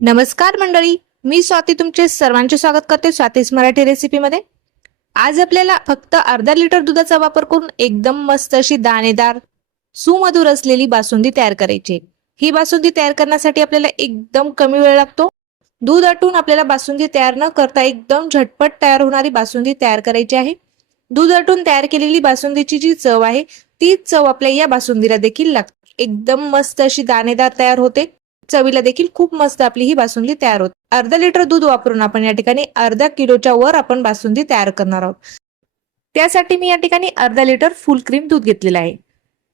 नमस्कार मंडळी मी स्वाती तुमचे सर्वांचे स्वागत करते स्वातीस मराठी रेसिपीमध्ये आज आपल्याला फक्त अर्धा लिटर दुधाचा वापर करून एकदम मस्त अशी दाणेदार सुमधुर असलेली बासुंदी तयार करायची. आहे. ही बासुंदी तयार करण्यासाठी आपल्याला एकदम कमी वेळ लागतो. दूध आटून आपल्याला बासुंदी तयार न करता एकदम झटपट तयार होणारी बासुंदी तयार करायची आहे. दूध आटून तयार केलेली बासुंदीची जी चव आहे तीच चव आपल्या या बासुंदीला देखील लागते. एकदम मस्त अशी दाणेदार तयार होते. चवीला देखील खूप मस्त आपली ही बासुंदी तयार होते. अर्धा लिटर दूध वापरून आपण या ठिकाणी अर्धा किलोच्या वर आपण बासुंदी तयार करणार आहोत. त्यासाठी मी या ठिकाणी अर्धा लिटर फुल क्रीम दूध घेतलेलं आहे.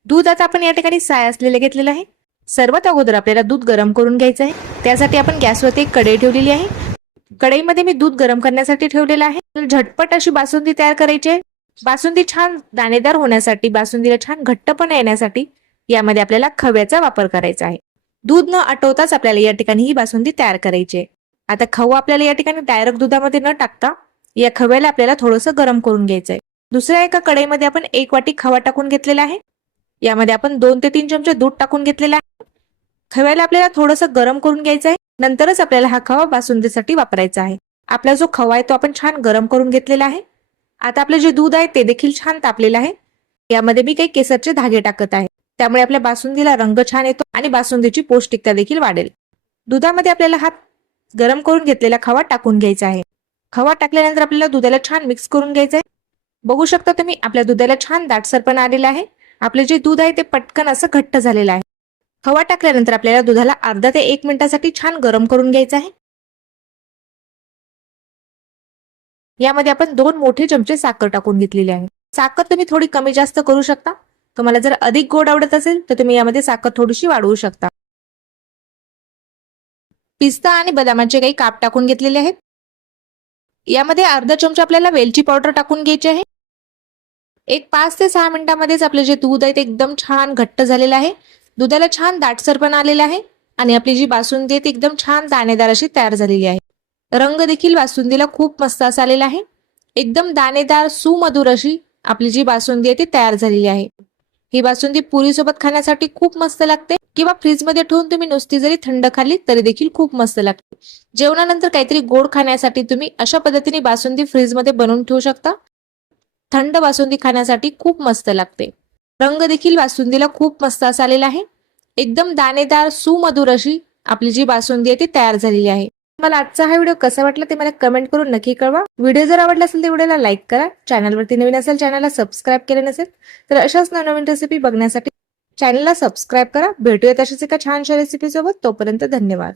दूध आता आपण या ठिकाणी साय असलेले घेतलेलं आहे. सर्वात अगोदर आपल्याला दूध गरम करून घ्यायचं आहे. त्यासाठी आपण गॅसवरती एक कढई ठेवलेली आहे. कढईमध्ये मी दूध गरम करण्यासाठी ठेवलेलं आहे. झटपट अशी बासुंदी तयार करायची आहे. बासुंदी छान दाणेदार होण्यासाठी बासुंदीला छान घट्टपणा येण्यासाठी यामध्ये आपल्याला खव्याचा वापर करायचा आहे. दूध न आटवताच आपल्याला या ठिकाणी ही बासुंदी तयार करायची आहे. आता खवा आपल्याला या ठिकाणी डायरेक्ट दुधामध्ये न टाकता या खव्याला आपल्याला थोडंसं गरम करून घ्यायचं आहे दुसऱ्या एका कढईमध्ये आपण एक वाटी खवा टाकून घेतलेला आहे. यामध्ये आपण दोन ते तीन चमचे दूध टाकून घेतलेला आहे. खव्याला आपल्याला थोडंसं गरम करून घ्यायचं आहे नंतरच आपल्याला हा खवा बासुंदीसाठी वापरायचा आहे. आपला जो खवा आहे तो आपण छान गरम करून घेतलेला आहे. आता आपलं जे दूध आहे ते देखील छान तापलेलं आहे. यामध्ये मी काही केसरचे धागे टाकत आहे. त्यामुळे आपल्या बासुंदीला रंग छान येतो आणि बासुंदीची पौष्टिकता देखील वाढेल. दुधामध्ये आपल्याला हा गरम करून घेतलेला खवा टाकून घ्यायचा आहे. खवा टाकल्यानंतर आपल्याला दुधाला छान मिक्स करून घ्यायचं आहे. बघू शकता तुम्ही आपल्या दुधाला छान दाटसरपणा आलेला आहे. आपले जे दूध आहे ते पटकन असं घट्ट झालेलं आहे. खवा टाकल्यानंतर आपल्याला दुधाला अर्धा ते एक मिनिटासाठी छान गरम करून घ्यायचं आहे. यामध्ये आपण दोन मोठे चमचे साखर टाकून घेतलेली आहे. साखर तुम्ही थोडी कमी जास्त करू शकता. तुम्हाला जर अधिक गोड आवडत असेल तर तुम्ही यामध्ये साखर थोडीशी वाढवू शकता. पिस्ता आणि बदामाचे काही काप टाकून घेतलेले आहेत. यामध्ये अर्धा चमचा आपल्याला वेलची पावडर टाकून घ्यायची आहे. एक पाच ते सहा मिनिटांमध्येच आपले जे दूध आहे ते एकदम छान घट्ट झालेलं आहे. दुधाला छान दाटसरपणा आलेलं आहे आणि आपली जी बासुंदी आहे ती एकदम छान दाणेदार अशी तयार झालेली आहे. रंग देखील बासुंदीला खूप मस्त असा आलेला आहे. एकदम दाणेदार सुमधुर अशी आपली जी बासुंदी आहे ती तयार झालेली आहे. ही बासुंदी पुरी सोबत खाण्यासाठी खूप मस्त लागते. किंवा फ्रीजमध्ये ठेवून तुम्ही नुसती जरी थंड खाल्ली तरी देखील खूप मस्त लागते. जेवणानंतर काहीतरी गोड खाण्यासाठी तुम्ही अशा पद्धतीने बासुंदी फ्रीजमध्ये बनवून ठेवू शकता. थंड बासुंदी खाण्यासाठी खूप मस्त लागते. रंग देखील बासुंदीला खूप मस्त असा आलेला आहे. एकदम दाणेदार सुमधुर अशी आपली जी बासुंदी आहे ती तयार झालेली आहे. मला आजचा हा व्हिडिओ कसा वाटला ते मला कमेंट करून नक्की कळवा. व्हिडिओ जर आवडला असेल तर व्हिडिओला लाईक करा. चॅनलवरती नवीन असेल चॅनलला सबस्क्राईब केले नसेल तर अशाच नवनवीन रेसिपी बघण्यासाठी चॅनलला सबस्क्राईब करा. भेटूया तशाच एका छानशा रेसिपी सोबत. तोपर्यंत धन्यवाद.